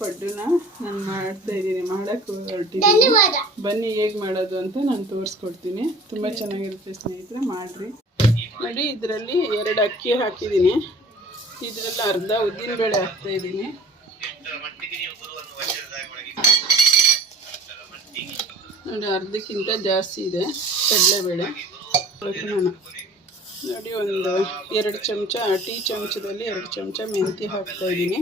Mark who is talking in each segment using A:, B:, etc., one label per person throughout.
A: ಪಡ್ಡನ್ನ ನಾನು ಮಾಡ್ತಾ ಇದ್ದೀನಿ. ಮಾಡಕ್ಕೆ ಹೊರಟಿದ್ದೀನಿ ಬನ್ನಿ ಹೇಗೆ ಮಾಡೋದು ಅಂತ ನಾನು ತೋರಿಸ್ಕೊಡ್ತೀನಿ. ತುಂಬ ಚೆನ್ನಾಗಿರುತ್ತೆ ಸ್ನೇಹಿತರೆ ಮಾಡಿರಿ. ನೋಡಿ ಇದರಲ್ಲಿ ಎರಡು ಅಕ್ಕಿ ಹಾಕಿದ್ದೀನಿ. ಇದರಲ್ಲಿ ಅರ್ಧ ಉದ್ದಿನಬೇಳೆ ಹಾಕ್ತಾ ಇದ್ದೀನಿ. ನೋಡಿ ಅರ್ಧಕ್ಕಿಂತ ಜಾಸ್ತಿ ಇದೆ ಕಡಲೆಬೇಳೆ. ನೋಡಿ ಒಂದು ಎರಡು ಚಮಚ ಟೀ ಚಮಚದಲ್ಲಿ ಎರಡು ಚಮಚ ಮೆಂತಿ ಹಾಕ್ತಾ ಇದ್ದೀನಿ.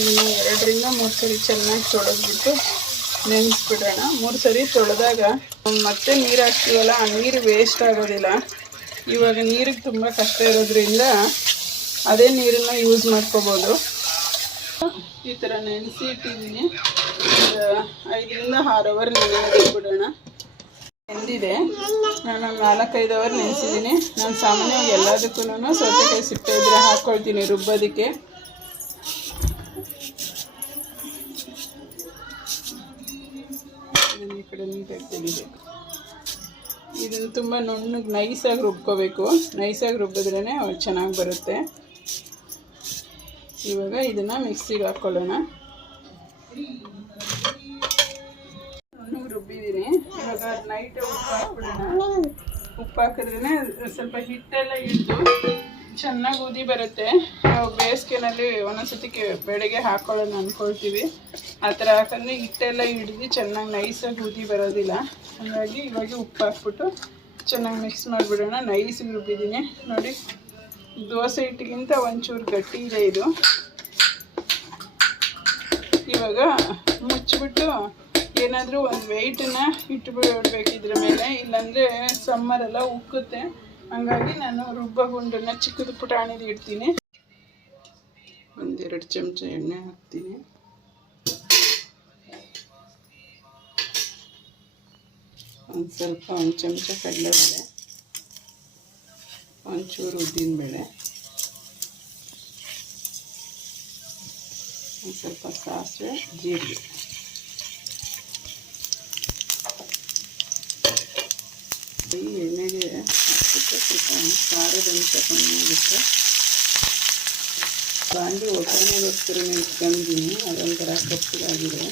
A: ಇದನ್ನು ಎರಡರಿಂದ ಮೂರು ಸರಿ ಚೆನ್ನಾಗಿ ತೊಳೆದ್ಬಿಟ್ಟು ನೆನೆಸ್ಬಿಡೋಣ ಮೂರು ಸರಿ ತೊಳೆದಾಗ ಮತ್ತೆ ನೀರು ಹಾಕ್ತೀವಲ್ಲ, ಆ ನೀರು ವೇಸ್ಟ್ ಆಗೋದಿಲ್ಲ. ಇವಾಗ ನೀರಿಗೆ ತುಂಬ ಕಷ್ಟ ಇರೋದ್ರಿಂದ ಅದೇ ನೀರನ್ನು ಯೂಸ್ ಮಾಡ್ಕೋಬೋದು. ಈ ಥರ ನೆನೆಸಿ ಇಟ್ಟಿದ್ದೀನಿ. ಐದರಿಂದ ಆರು ಅವರ್ ನೆನೆದಿಟ್ಬಿಡೋಣ ನೆಂದಿದೆ. ನಾನು ನಾಲ್ಕೈದು ಅವರ್ ನೆನೆಸಿದ್ದೀನಿ. ನಾನು ಸಾಮಾನ್ಯವಾಗಿ ಎಲ್ಲದಕ್ಕೂ ಸೌತೆಕಾಯಿ ಸಿಪ್ಪೆ ಇದ್ರೆ ಹಾಕ್ಕೊಳ್ತೀನಿ ರುಬ್ಬೋದಕ್ಕೆ. ಈ ಕಡೆ ನೀಟಾಗಿ ತೆಗಿಬೇಕು ಇದನ್ನು ತುಂಬ ನುಣ್ಣಗೆ ನೈಸಾಗಿ ರುಬ್ಕೋಬೇಕು. ನೈಸಾಗಿ ರುಬ್ಬಿದ್ರೇ ಚೆನ್ನಾಗಿ ಬರುತ್ತೆ. ಇವಾಗ ಇದನ್ನು ಮಿಕ್ಸಿಗೆ ಹಾಕ್ಕೊಳ್ಳೋಣ ರುಬ್ಬಿದ್ದೀನಿ. ಇವಾಗ ನೈಟ್ ಉಪ್ಪು ಹಾಕ್ಬಿಡೋಣ. ಉಪ್ಪು ಹಾಕಿದ್ರೇ ಸ್ವಲ್ಪ ಹಿಟ್ಟೆಲ್ಲ ಹಿಡಿದು ಚೆನ್ನಾಗಿ ಉದಿ ಬರುತ್ತೆ. ನಾವು ಬೇಸಿಗೆನಲ್ಲಿ ಒಂದೊಂದ್ಸತಿ ಬೆಳಗ್ಗೆ ಹಾಕೊಳ್ಳೋಣ ಅಂದ್ಕೊಳ್ತೀವಿ ಆ ಥರ ಹಾಕಂದ್ರೆ ಹಿಟ್ಟೆಲ್ಲ ಹಿಡಿದು ಚೆನ್ನಾಗಿ ನೈಸಾಗಿ ಊದಿ ಬರೋದಿಲ್ಲ. ಹಾಗಾಗಿ ಇವಾಗ ಉಪ್ಪು ಹಾಕ್ಬಿಟ್ಟು ಚೆನ್ನಾಗಿ ಮಿಕ್ಸ್ ಮಾಡಿಬಿಡೋಣ. ನೈಸಿಗೆ ರುಬ್ಬಿದ್ದೀನಿ. ನೋಡಿ, ದೋಸೆ ಹಿಟ್ಟಿಗಿಂತ ಒಂಚೂರು ಗಟ್ಟಿ ಇದೆ ಇದು. ಇವಾಗ ಮುಚ್ಚಿಬಿಟ್ಟು ಏನಾದರೂ ಒಂದು ವೆಯ್ಟನ್ನ ಇಟ್ಬಿಡ್ಬೇಕು ಇದ್ರ ಮೇಲೆ. ಇಲ್ಲಾಂದರೆ ಸಮ್ಮರೆಲ್ಲ ಉಕ್ಕುತ್ತೆ. ಹಂಗಾಗಿ ನಾನು ರುಬ್ಬ ಗುಂಡನ್ನು ಚಿಕ್ಕದು ಪುಟಾಣಿದು ಇಡ್ತೀನಿ. ಒಂದೆರಡು ಚಮಚ ಎಣ್ಣೆ ಹಾಕ್ತೀನಿ. ಒಂದು ಸ್ವಲ್ಪ ಒಂದು ಚಮಚ ಕಡಲೆಬೇಳೆ ಒಂಚೂರು ಉದ್ದಿನಬೇಳೆ ಒಂದು ಸ್ವಲ್ಪ ಸಾಸಿವೆ, ಜೀರಿಗೆ. ಈ ಎಣ್ಣೆಗೆ ಹಾಕಿಬಿಟ್ಟು ಸ್ವಲ್ಪ ಖಾರದ ಅಂಶ ಕಮ್ಮಿ ಆಗುತ್ತೆ. ಬಾಂಡಿ ಒಗ್ಗರಣೆಗೋಸ್ಕರ ಇಟ್ಕೊಂಡಿದ್ದೀನಿ ಅದೊಂಥರ ಕಪ್ಪಗಾಗಿದೆ.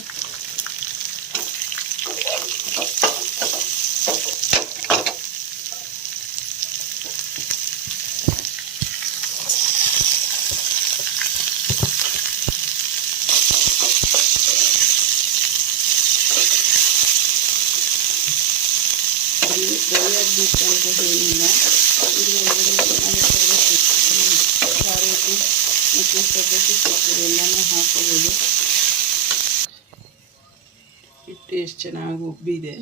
A: ಇಲ್ಲಿ ಸೋಯಾ ಆಗಬೇಕು ಅಂತ ಹೇಳಿಲ್ಲ ಇಲ್ಲಿ ಕ್ಯಾರೆಟು ಮತ್ತು ಸಬ್ಬಕ್ಕಿ ಸೊಪ್ಪು ಎಲ್ಲನೂ ಹಾಕೋಬೋದು ಹಿಟ್ಟು ಎಷ್ಟು ಚೆನ್ನಾಗಿ ಉಬ್ಬಿದೆ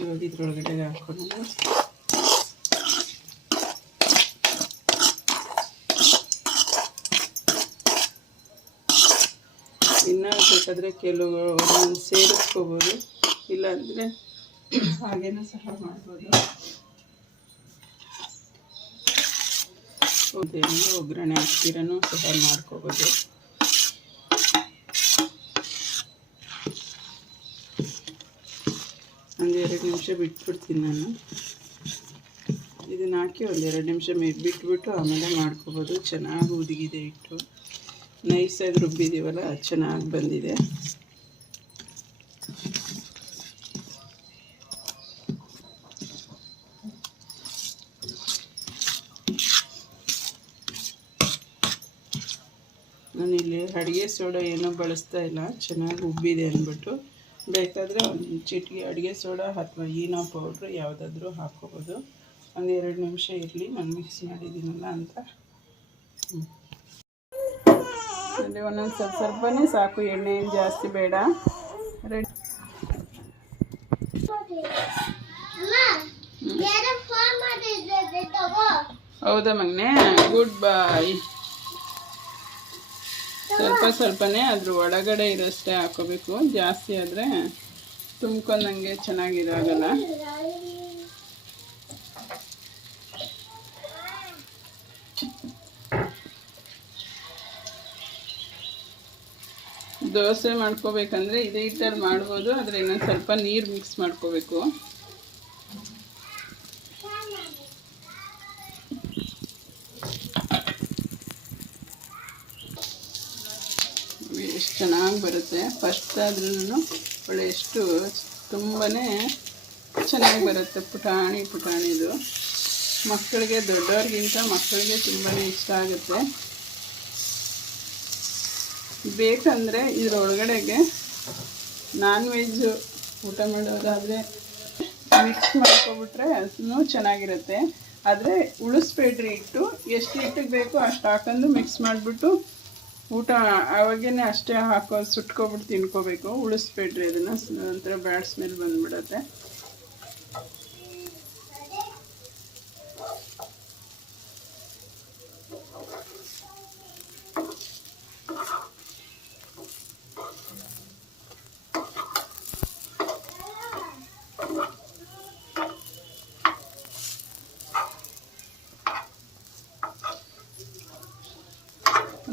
A: ಇವಾಗ ಇದ್ರೊಳಗಡೆ ಹಾಕೊಂಡು ಇನ್ನೂ ಬೇಕಾದರೆ ಕೆಲವು ಸೇರಿಸ್ಕೋಬೋದು. ಇಲ್ಲಾಂದರೆ ಹಾಗೇನೂ ಸಹ ಮಾಡ್ಬೋದು. ಒಗ್ಗರಣೆ ಹಾಕ್ತೀರನೂ ಸಹ ಮಾಡ್ಕೋಬೋದು. ಒಂದು ಎರಡು ನಿಮಿಷ ಬಿಟ್ಬಿಡ್ತೀನಿ ನಾನು. ಇದನ್ನ ಹಾಕಿ ಒಂದು ಎರಡು ನಿಮಿಷ ಬಿಟ್ಬಿಟ್ಟು ಆಮೇಲೆ ಮಾಡ್ಕೋಬೋದು. ಚೆನ್ನಾಗಿ ಉದುಗಿದೆ ಹಿಟ್ಟು. ನೈಸಾಗಿ ರುಬ್ಬಿದ್ದೀವಲ್ಲ ಚೆನ್ನಾಗಿ ಬಂದಿದೆ. ನಾನಿಲ್ಲಿ ಅಡುಗೆ ಸೋಡಾ ಏನೂ ಬಳಸ್ತಾ ಇಲ್ಲ. ಚೆನ್ನಾಗಿ ಉಬ್ಬಿದೆ ಅಂದ್ಬಿಟ್ಟು. ಬೇಕಾದರೆ ಒಂದು ಚಿಟಿಕೆ ಅಡುಗೆ ಸೋಡಾ ಅಥವಾ ಈನೋ ಪೌಡ್ರು ಯಾವುದಾದ್ರೂ ಹಾಕ್ಕೋಬೋದು. ಒಂದು ಎರಡು ನಿಮಿಷ ಇರಲಿ ನಾನು ಮಿಕ್ಸ್ ಮಾಡಿದ್ದೀನಲ್ಲ ಅಂತ. ಅಂದರೆ ಒಂದೊಂದು ಸ್ವಲ್ಪ ಸ್ವಲ್ಪನೇ ಸಾಕು ಎಣ್ಣೆ ಏನು ಜಾಸ್ತಿ ಬೇಡ. ರೆಡಿ. ಹೌದಾ ಮಗ್ನೆ? Good bye. ಸ್ವಲ್ಪ ಸ್ವಲ್ಪನೇ ಅದ್ರ ಒಳಗಡೆ ಇರೋಷ್ಟೇ ಹಾಕೋಬೇಕು. ಜಾಸ್ತಿ ಆದರೆ ತುಂಬ್ಕೊಂಡಂಗೆ ಚೆನ್ನಾಗಿರಾಗಲ್ಲ. ದೋಸೆ ಮಾಡ್ಕೋಬೇಕಂದ್ರೆ ಇದೇ ಹಿಟ್ಟಲ್ಲಿ ಮಾಡ್ಬೋದು, ಆದರೆ ಇನ್ನೊಂದು ಸ್ವಲ್ಪ ನೀರು ಮಿಕ್ಸ್ ಮಾಡ್ಕೋಬೇಕು. ಚೆನ್ನಾಗಿ ಬರುತ್ತೆ. ಫಸ್ಟ್ ಆದ್ರೂ ಒಳ್ಳೆ ಎಷ್ಟು ತುಂಬಾ ಚೆನ್ನಾಗಿ ಬರುತ್ತೆ. ಪುಟಾಣಿ ಪುಟಾಣಿದು ಮಕ್ಕಳಿಗೆ, ದೊಡ್ಡವ್ರಿಗಿಂತ ಮಕ್ಕಳಿಗೆ ತುಂಬಾ ಇಷ್ಟ ಆಗುತ್ತೆ. ಬೇಕಂದರೆ ಇದರೊಳಗಡೆಗೆ ನಾನ್ ವೆಜ್ ಊಟ ಮಾಡೋದಾದರೆ ಮಿಕ್ಸ್ ಮಾಡ್ಕೊಬಿಟ್ರೆ ಅದನ್ನು ಚೆನ್ನಾಗಿರುತ್ತೆ. ಆದರೆ ಉಳಿಸ್ಬೇಡ್ರಿ ಇಟ್ಟು ಎಷ್ಟು ಹಿಟ್ಟಿಗೆ ಬೇಕೋ ಅಷ್ಟು ಹಾಕೊಂಡು ಮಿಕ್ಸ್ ಮಾಡಿಬಿಟ್ಟು ಊಟ ಅವಾಗೇನೆ ಅಷ್ಟೇ ಹಾಕೋ ಸುಟ್ಕೊಬಿಟ್ಟು ತಿನ್ಕೋಬೇಕು ಉಳಿಸ್ಬೇಡ್ರಿ. ಅದನ್ನು ನಂತರ ಬ್ಯಾಡ್ ಸ್ಮೆಲ್ ಬಂದ್ಬಿಡತ್ತೆ.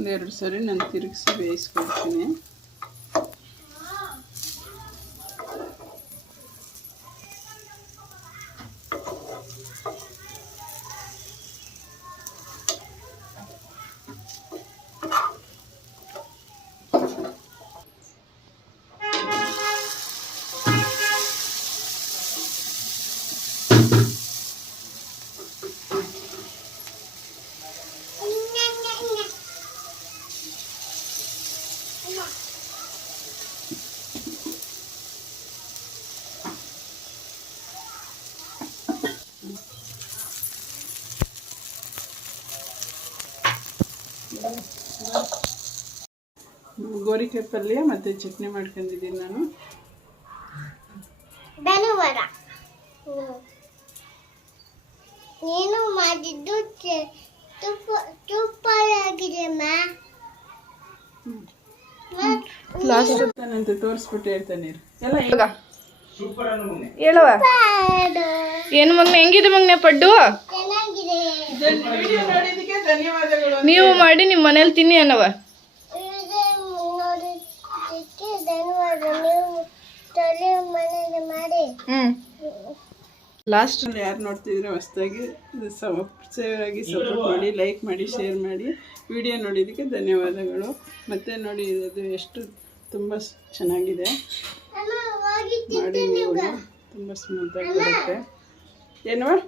A: ಒಂದೆರಡು ಸರಿ ನಾನು ತಿರುಗಿಸಿ ಬೇಯಿಸ್ಕೊಡ್ತೀನಿ ಗೋರಿಕಾಯಿ ಪಲ್ಯ ಮತ್ತು ಚಟ್ನಿ ಮಾಡ್ಕೊಂಡಿದ್ದೀನಿ ನಾನು.
B: ಧನ್ಯವಾದ ನೀನು ಮಾಡಿದ್ದು ತುಪ್ಪ ತುಪ್ಪಾಗಿದೆ ಮಾ.
A: ಲಾಸ್ಟ್ ಅಂತ ತೋರಿಸ್ಬಿಟ್ಟು ಹೇಳ್ತಾನೆ. ಎಲ್ಲ
C: ಹೇಳವ? ಏನು ಮಗ್ನೆ ಹೆಂಗಿದೆ ಮಗ್ನೆ ಪಡ್ಡು?
B: ಚೆನ್ನಾಗಿದೆ.
A: ವಿಡಿಯೋ ನೋಡಿದ್ದಕ್ಕೆ ಧನ್ಯವಾದಗಳು
C: ನೀವು ಮಾಡಿ ನಿಮ್ಮ ಮನೇಲಿ ತಿನ್ನಿ ಅನ್ನವ.
A: ಲಾಸ್ಟ್ ಯಾರು ನೋಡ್ತಿದ್ರೆ ಹೊಸದಾಗಿ ಆಗಿ ಸಪೋರ್ಟ್ ಮಾಡಿ ಲೈಕ್ ಮಾಡಿ ಶೇರ್ ಮಾಡಿ ವಿಡಿಯೋ ನೋಡಿದ್ದಕ್ಕೆ ಧನ್ಯವಾದಗಳು. ಮತ್ತೆ ನೋಡಿ ಅದು ಎಷ್ಟು ತುಂಬ ಸ್- ಚೆನ್ನಾಗಿದೆ.
B: ಅಮ್ಮ ಹೋಗಿ
A: ಮಾಡಿ ನೀವು ತುಂಬ ಸ್ಮೂತಾಗಿ ಬರುತ್ತೆ. ಏನವ